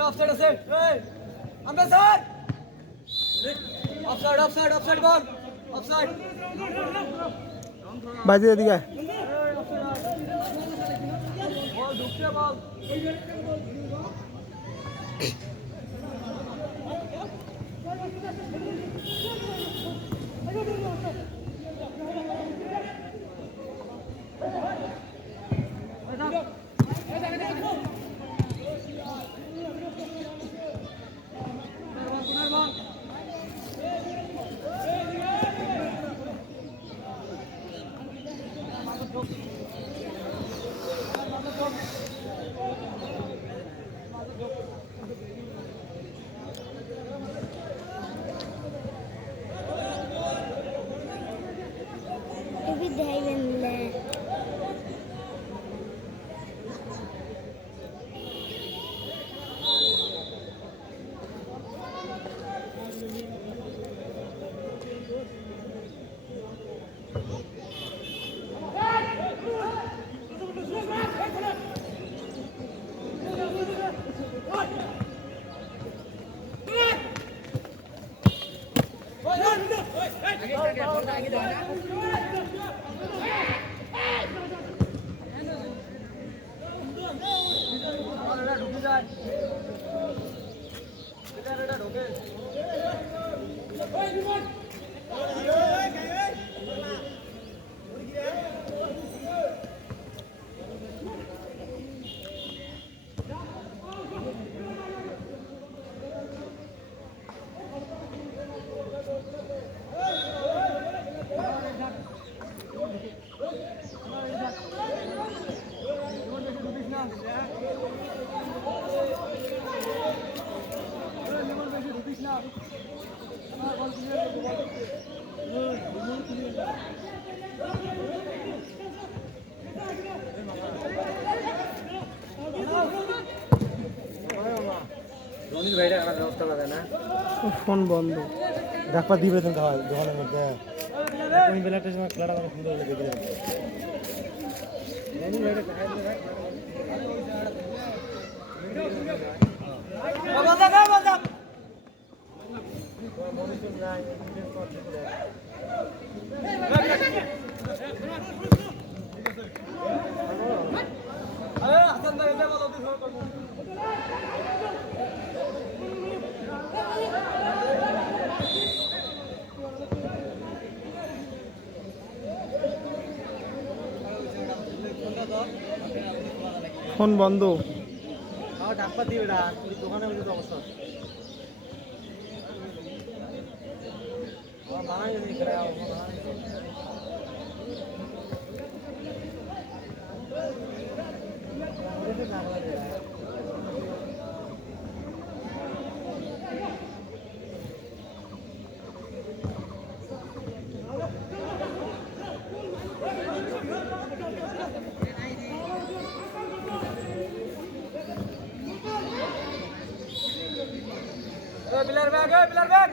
Offside, offside. Hey, Ambassador. Offside, offside, offside ball. Offside. বাজে এদিকে বল ঢুকছে বল। ফোন বন্ধ। দেখবা দিবে তো দোকানের মধ্যে কোন বেলাটা সময় খেলাটা কত সুন্দর লাগে দেখে ফোন বন্ধ। ডাকবা দিবে না দোকানের মধ্যে অবস্থা বানাই নি করে पिलर बैग है पिलर बैग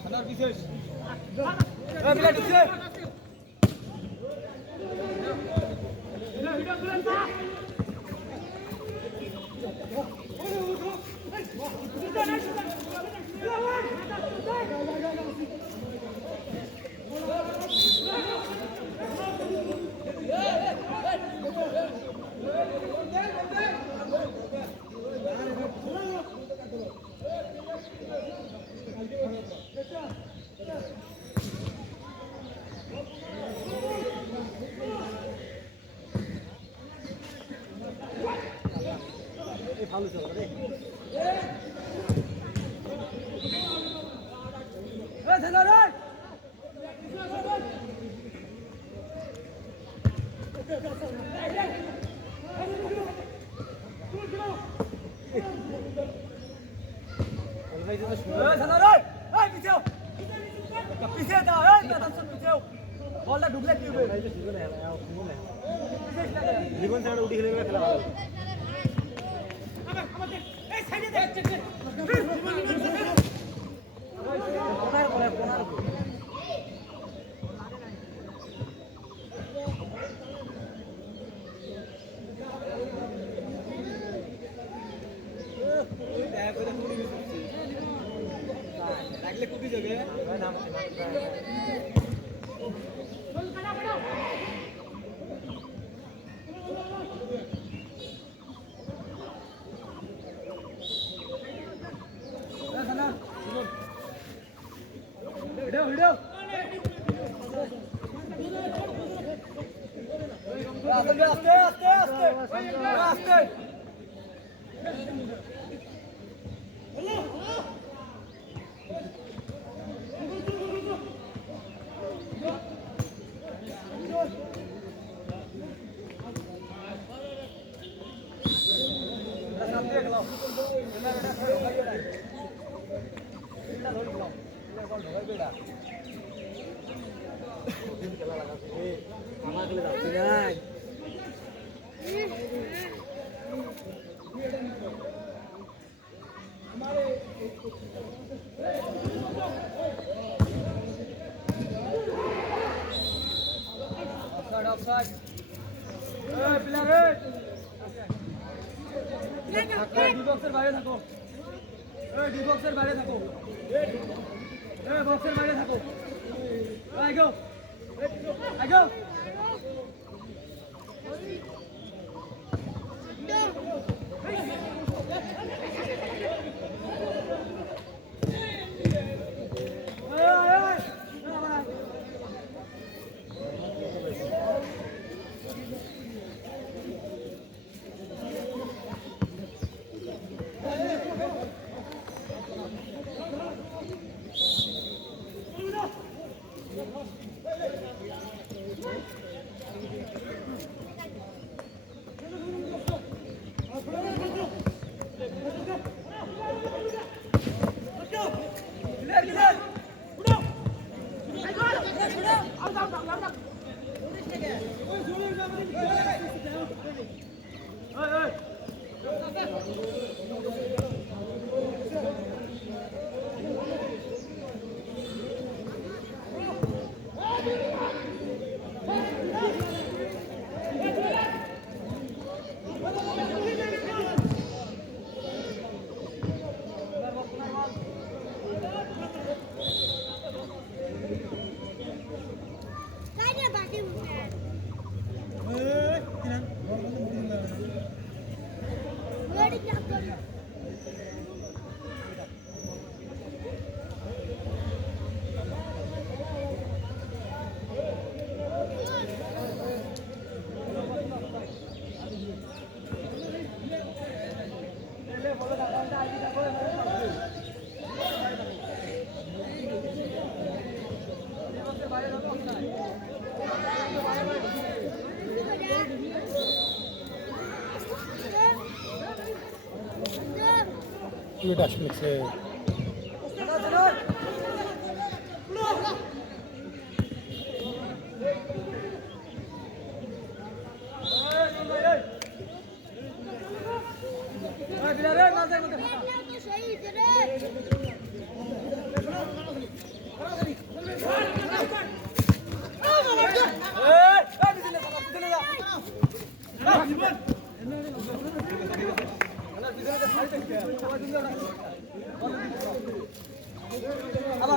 अंदर पीछे पिलर पीछे ভালো চলে রে এ ছেলে রে ভাই তো শুনো এ ছেলে রে এই পিছে পিছে দাও এই দাদা সব পিছে বলটা ঢুকলে কি হবে ভাই তো জীবন है জীবন है জীবন ছাড়া উঠি খেলে খেলা ভালো লাগলে কুটি যাবে ভিডিও ভিডিও আস্তে আস্তে আস্তে আস্তে offside. Hey, player, hey. D বক্সের বাইরে থাকো। এই ডি বক্সের বাইরে থাকো। এই বক্সের বাইরে থাকো। I go. I go. এটা আসলে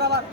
আবার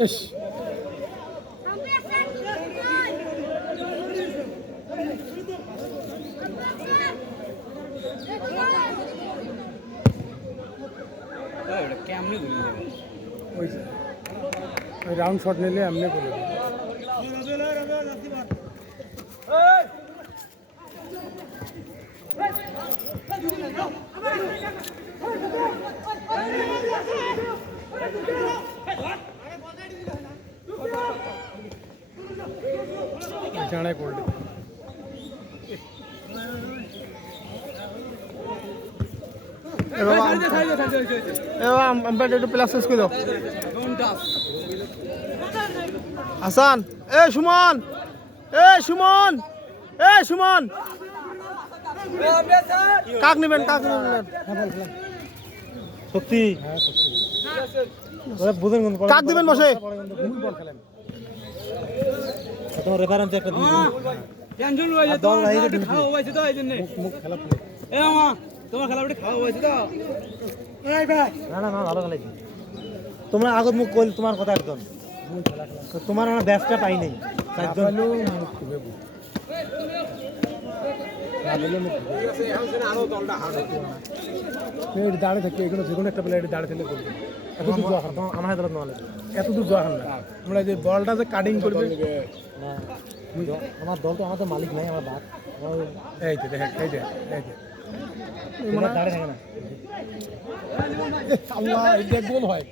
ইস ওই রাউন্ড শট নিলে এমনি করে জানাই করলে আম্পায়ার একটু প্লাস শেষ করে দাও হাসান সুমন সুমন সুমন কাক নেবেন সত্যি বুঝেন কাক দিবেন বসে তোমার রেফারেন্স একটা দিন টেনশন হয়েছে তো খাওয়া হয়েছে তো এই জন্য মুখ খেলা এ আমা তোমার খেলাটা খাওয়া হয়েছে তো এই ভাই না ভালো খেলাইছি তোমরা আগত মুখ কইল তোমার কথা একদম তো তোমার আমার ব্যাচটা পাই নাই চারজন মুখ খুবে দাঁড়ে থাকি এগুলো যে কোনো একটা প্লেয়ার দাঁড়ে থাকলে করবে এত দূর যাওয়া আমার হাতে নলে এত দূর যাওয়া না আমরা যে বলটা যে কাটিং করবে না আমার দল তো আমাদের মালিক নাই আমার বাপ এই যে দেখেন এই যে দাঁড়ে থাকে না আল্লাহ এটা গোল হয়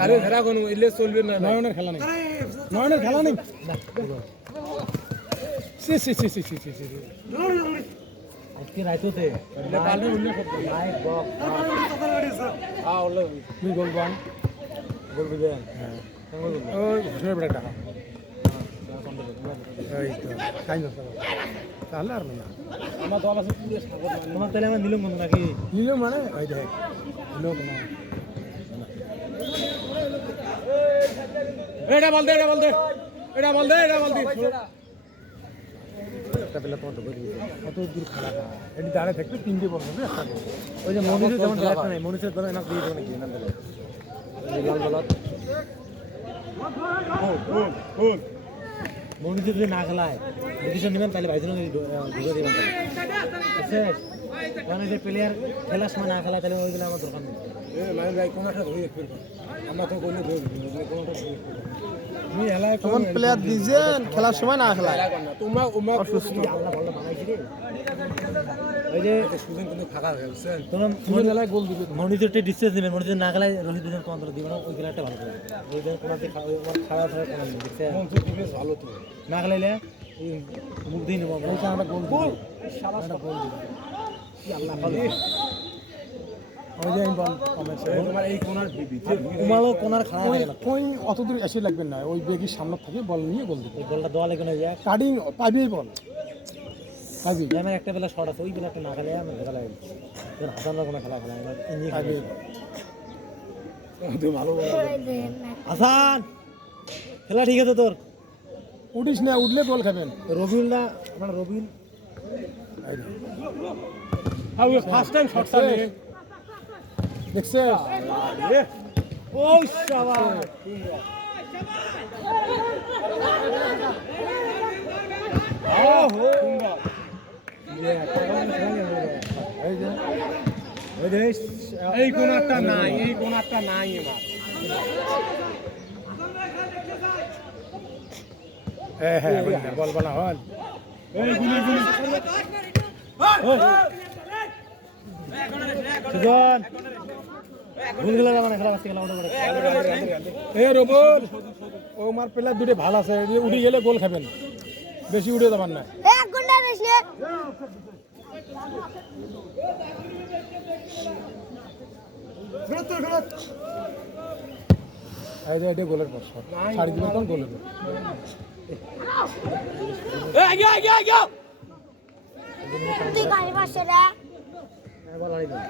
আরে ধরা কোন ইলে চলবে না নয়নের খেলা নেই না সি আজকে রাইতোতে নাইট বক দুই গোল বান গোল দিবেন হ্যাঁ কেমন গোল ওই ঘুষের বেড়ে টাকা এই তো তাই না তাহলে আর না আমার দল আছে পুরো সাগর তোমার তাহলে আমার নিলম বন্ধু নাকি নিল মানে ওই দেখ লোক না এটা বল দে একটা পেলে পড়তে বলি কত দূর খেলা এটি দাঁড়িয়ে থাকতে তিনটে বল হবে একটা গোল। ওই যে মনিষের যেমন খেলা নাই মনিষের ধরে না দিয়ে দেবো নাকি না দিলে এই লাল বলত মনিষের যদি না খেলায় ডিসিশন নেবেন তাহলে ভাইজন ঢুকে দেবেন তাহলে মানে যে প্লেয়ার খেলার সময় না খেলায় তাহলে ওইগুলো আমার দরকার নেই মানে ভাই কোন একটা ধরে ফেলবো আমরা তো কোনো ধরে কোনটা ধরে তুমি এলাকায় তখন প্লেয়ার দিয়েছেন খেলার সময় না খেলায় তোমরা অসুস্থ আল্লাহ বলটা বানাইছি রে ওই যে সুজন কিন্তু ফাঁকা হয়ে গেছে তোমার সুজন এলাকায় গোল দিবে মনিটরটা ডিসটেন্স দিবেন মনিটর না খেলায় রোহিত দুজন পনেরো দিবে না ওই খেলাটা ভালো করে ওই দিন কোনো খাওয়া খাওয়া কোনো দেখছে মনসুর ডিফেন্স ভালো তো না খেলাইলে মুখ দিয়ে নেবো ওইটা আমরা গোল গোল একটা গোল দিবে আল্লাহ ভালো ওই যে বল কমেছে তোমার এই কোনার উমালো কোনার খাওয়া ওই লাগে না ওই অত দূর এসে লাগবেন না ওই বেগের সামনে থেকে বল নিয়ে গোল দিবে এই বলটা দেওয়া লাগে না যায় কাটিং পাইবেই বল পাইবি আমার একটা বেলা শর্ট আছে ওই বেলাটা না খেলে আমার দেখা লাগে হাসানরা কোনো খেলা খেলা আমার ইঞ্জিন পাইবি তুই ভালো বল হাসান খেলা ঠিক আছে তোর উঠিস না উঠলে গোল খাবেন রবিউল না আমার রবিউল ফার্স্ট টাইম শট সালে দেখছে ও শাবাশ ওহো এই কোনারটা নাই এবার হ্যাঁ বল বলা হল এই গুলি সুজন ভুল গেলে মানে খেলা কাছে খেলা ওটা করে এ রবুল ও মার প্লেয়ার দুটো ভালো আছে উঠে গেলে গোল খাবেন বেশি উঠে যাবেন না এক ঘন্টা বেশি এই যে এটা গোলের পর ছাড়ি দিবেন তখন গোলের তুই গাড়ি পাশে রে বল আড়ি দাও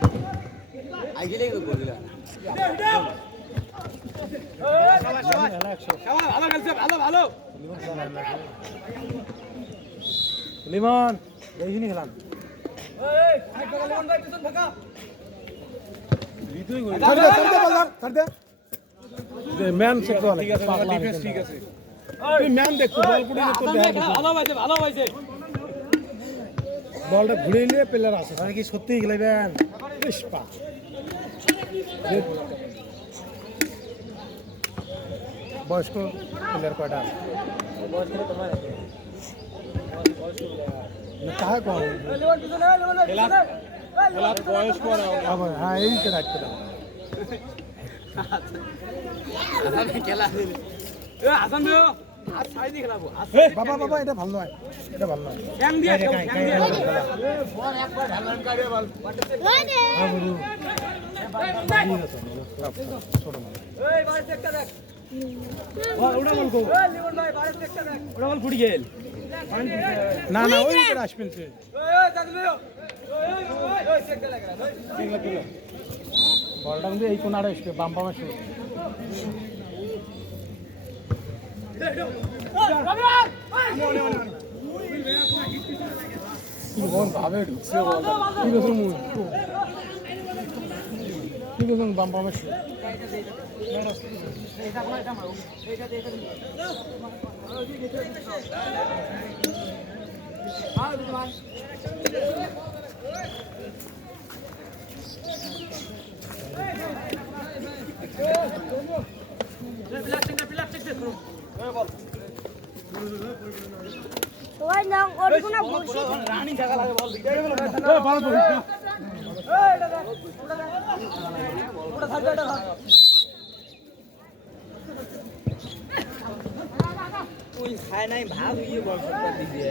লিমন এইখানে খেলাম ম্যান চেক করে ঠিক আছে তুই ম্যান দেখছো বল কুড়ি ভালো পাইছে বলটা ঘুরে নিয়ে প্লেয়ার আছে মানে কি সত্যি খেলাবেন বেশ পা বয়স্ক প্লেয়ার কয়টা আছে কাহে কোন হ্যাঁ এই তো রাখতে বাবা বাবা এটা ভালো নয় এটা ভালো নয় লয় রে ছোট মানুষ না না ওই করে আসবেন সে বলটা কিন্তু এই কোনারে আসবে বাম বাম আসবে ভাবে ঢুকছে ঠিক আছে ঠিক আছে বাম বাম আসবে সবাই নাম ওর কোনো বলছি রানী জায়গা লাগে বল ওই খায় নাই ভাগ ইয়ে বল সরকার দিবে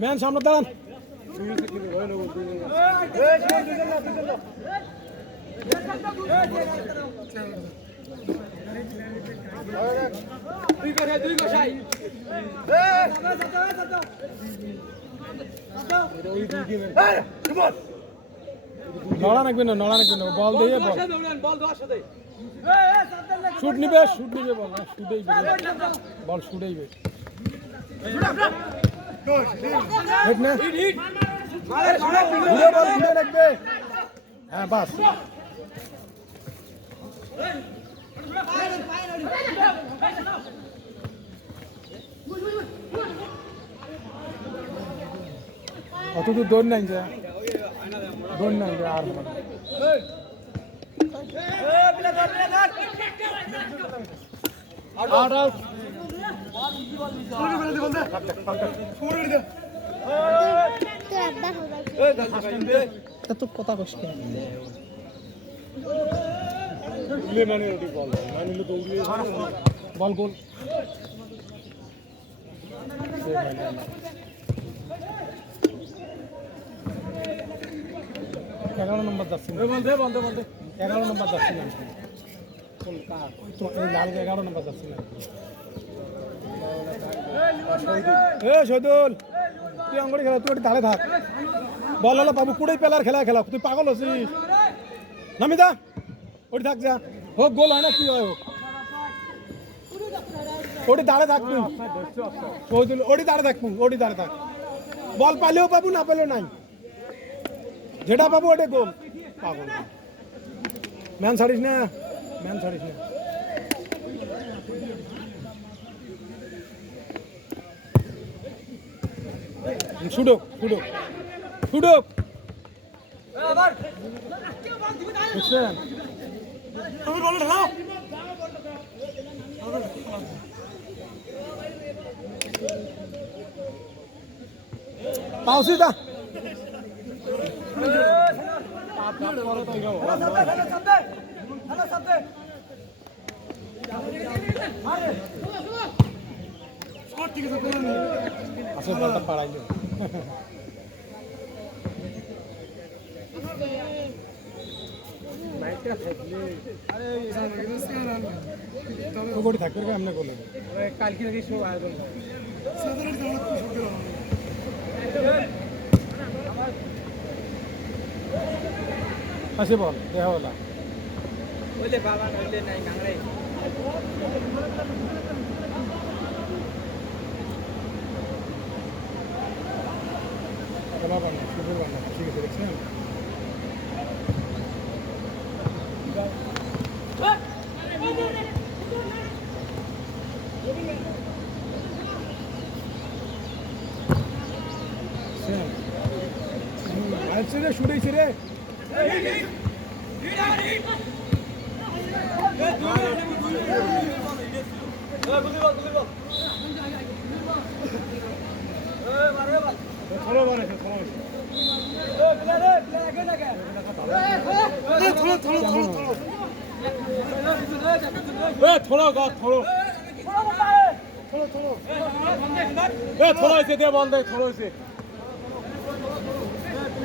ম্যান সামনে দাঁড়ান নড়া নাকবে না বল দিয়ে শুট নিবে বল শুটেই বল শুটেইবে হেড না ঘুরে বল ঘুরে রাখবে হ্যাঁ বাস অত দূর দৌড় নাই যা আর আউট আউট তো কথা কষ্ট বল গোল এগারো নম্বর যাচ্ছি 11 নম্বর যাচ্ছি না লাল 11 নম্বর যাচ্ছি না শহীদুল তুই অঙ্গড়ি খেলা তুই ধারে থাক বল হলো বাবু কুড়াই পেলার খেলা তুই পাগল হচ্ছিস নামি দা ওটি থাক যা হোক গোল হয় না কি হয় হোক ওটি দাঁড়ে থাক তুই শহীদুল ওটি দাঁড়ে থাক বল পালেও পাবো না পেলেও নাই যেটা পাবো ওটা গোল পাগল ম্যান ছাড়িস না ছুডুক বুঝছেন পাওসি দা আসলে বলটা পাড়াইলো থাকবে এমনি করলে কালকে নাকি শো আয়োজন আসে বল দেখা বলা ঠিক আছে দেখছেন শুনেছি রে थोड़ा ऐसे दे बंद थोड़ा ऐसे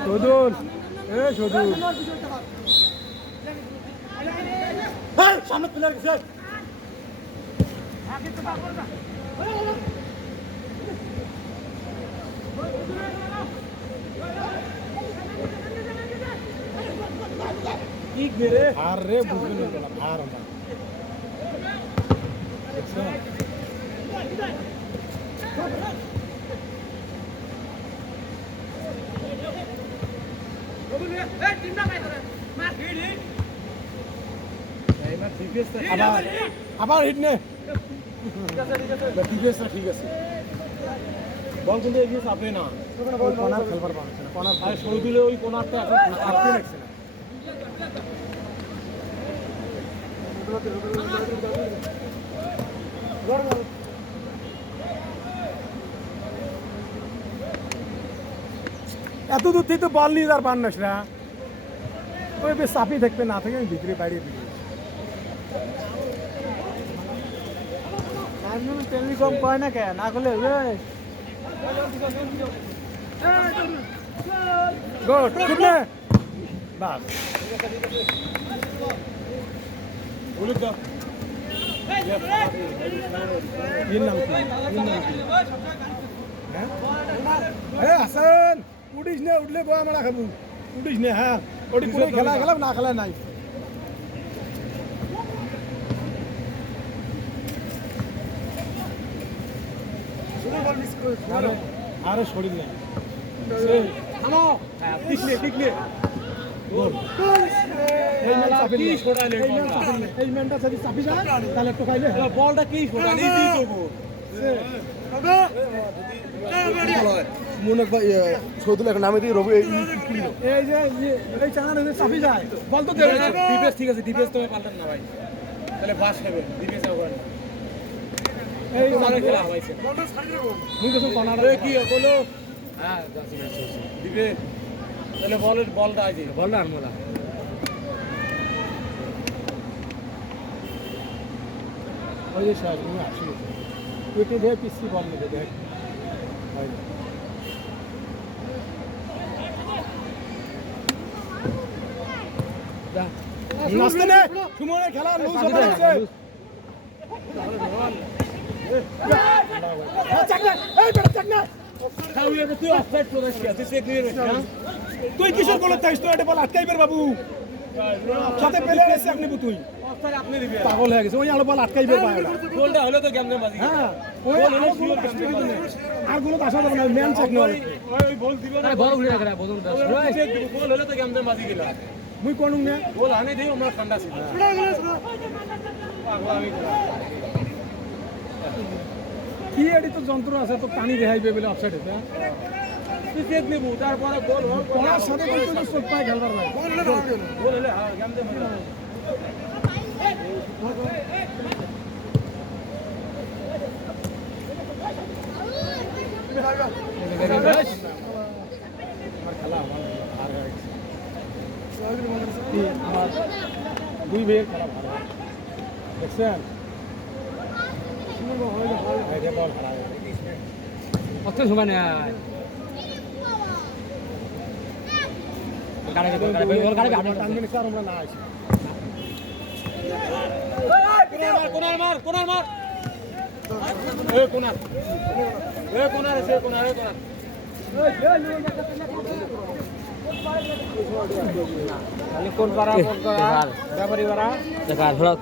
शोधुल शोधुल सामने प्लेयर के साथ ठीक मेरे हार रे बुझे नहीं चला हार होगा আবার হিট নে ঠিক আছে বল কিন্তু এগিয়ে চাপে না কোনার খেলবার পারছে না কোনার আর শহীদুলে ওই কোনারটা এখন চাপতে লাগছে না এত দূর থেকে তো বল নিয়ে যার পান না ওই বেশ চাপি থাকবে না থেকে আমি ভিতরে বাইরে দিই টেলিকম কয় না কে না করলে হবে গুড শুনে বাস বলে দাও এর নাম কি হ্যাঁ হাসান উঠিস না উঠলে বই আমরা খাবো উঠিস না হ্যাঁ ওটি পুরো খেলা খেলাম না খেলা নাই আরে শরীর নেই থামো টিকলে এই ম্যানটা যদি চাপি যায় তাহলে একটু খাইলে বলটা কি মনে সৌদুল এখন নামে দিয়ে রবি এই যে এই চাঙা চাপি যায় বল তো ডিফেন্স ঠিক আছে ডিফেন্স তুমি পাল্টান না ভাই তাহলে বাস হবে ডিফেন্স হবে না এই মারে খেলা হইছে বলটা ছাড়ি দেব মুই কিছু কর্নার কি হলো হ্যাঁ জাসি ম্যাচ হইছে দিবে তাহলে বলটা আইছে বলটা আনমলা ওই যে স্যার তুমি আসলে পেটে দিয়ে পিসি বল নেবে দেখ নাস্তে নে সুমনে খেলা লুজ হবে আছে তুই কিশোর বলো তাই তো এটা বল আটকাইবার বাবু সাথে পেলে এসে আপনি তুই পাগল হয়ে গেছে ওই আলো বল আটকাইবার গোলটা হলো তো গেমনে বাজি হ্যাঁ ওই আলো গোল আর গোল আসা যাবে না ম্যান চেক নয় ওই বল দিব না বল উড়ে রাখা বল উড়ে গোল হলো তো গেমনে বাজি গেল মুই কোন না গোল আনে দেই আমরা ঠান্ডা ছিল কি এডি তো যন্ত্র আছে তো পানি দেখাইবে বলে অফসাইড হইছে তুই চেক নেবো তারপরে গোল হোক পড়ার সাথে কিন্তু সব পায় খেলবার নাই গোল হলে হ্যাঁ গেম দে দুই বের খেলা ভালো দেখছেন অত সময় নেই কোন পাড়া ব্যাপারী পাড়া দেখা ধরা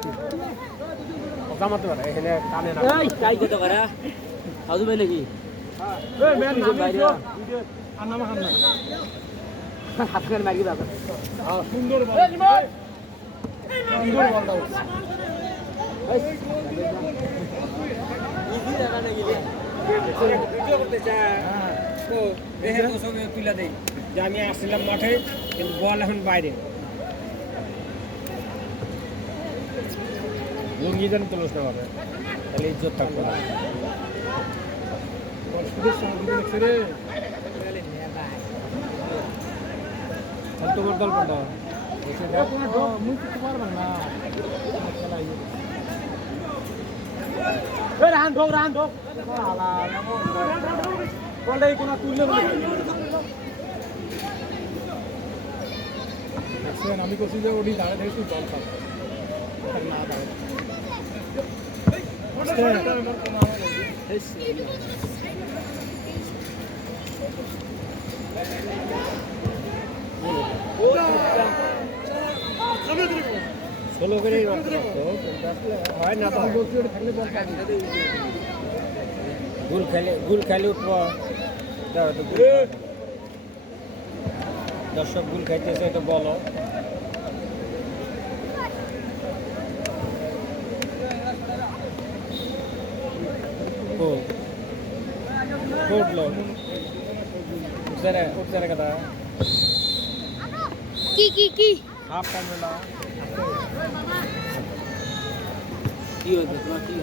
জামাতে পারে এখানে কানে না এই তাই কত করা আজু ভাই নাকি এই ম্যান বাইরে আর নাম হান না হাত করে মারি দাও সুন্দর বল সুন্দর বল দাও এই ইজি জায়গা নাকি ভিডিও করতে চায় তো দেখে তো সব তুলে দেই যে আমি আসছিলাম মাঠে কিন্তু বল এখন বাইরে লুঙ্গি যেন তুলস না পাবে তাহলে ইজ্জত থাকবে না তোমার দল কোনটা রান ঢোক বলটাই কোনো তুললে দেখছেন আমি করছি যে ওটি দাঁড়িয়ে দেখছি দল পাবে না দাঁড়িয়ে ষোলো করে হয় না গুল খেলে উঠব দর্শক গুল খাইতেছে এটা বলো কোটলো উঠছে কথা কি হাফ টাইম হলো কি হয়েছে তোমার কি